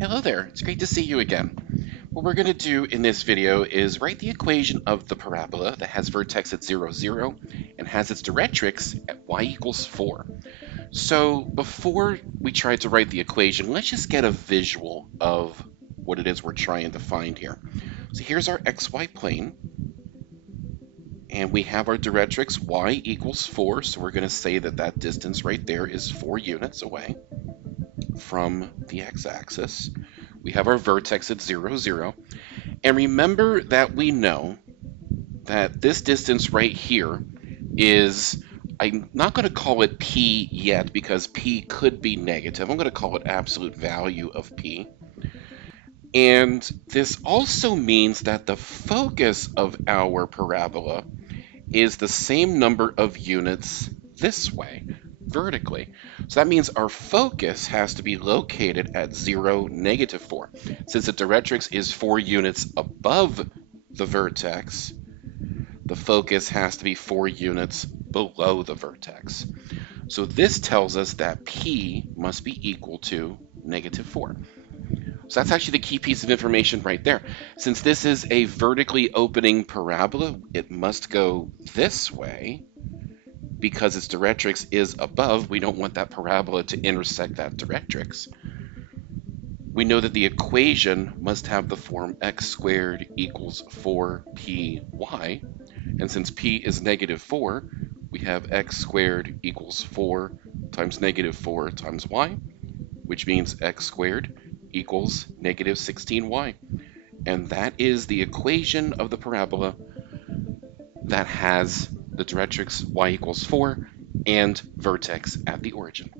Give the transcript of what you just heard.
Hello there, it's great to see you again. What we're going to do in this video is write the equation of the parabola that has vertex at 0, 0 and has its directrix at y equals 4. So before we try to write the equation, let's just get a visual of what it is we're trying to find here. So here's our xy plane, and we have our directrix y equals 4, so we're going to say that that distance right there is 4 units away from the x-axis. We have our vertex at 0, 0. And remember that we know that this distance right here is, I'm not going to call it p yet because p could be negative. I'm going to call it absolute value of p. And this also means that the focus of our parabola is the same number of units this way, vertically. So that means our focus has to be located at 0, negative 4. Since the directrix is 4 units above the vertex, the focus has to be 4 units below the vertex. So this tells us that P must be equal to negative 4. So that's actually the key piece of information right there. Since this is a vertically opening parabola, it must go this way. Because its directrix is above, we don't want that parabola to intersect that directrix. We know that the equation must have the form x squared equals 4py. And since p is negative 4, we have x squared equals 4 times negative 4 times y, which means x squared equals negative 16y. And that is the equation of the parabola that has the directrix y equals 4 and vertex at the origin.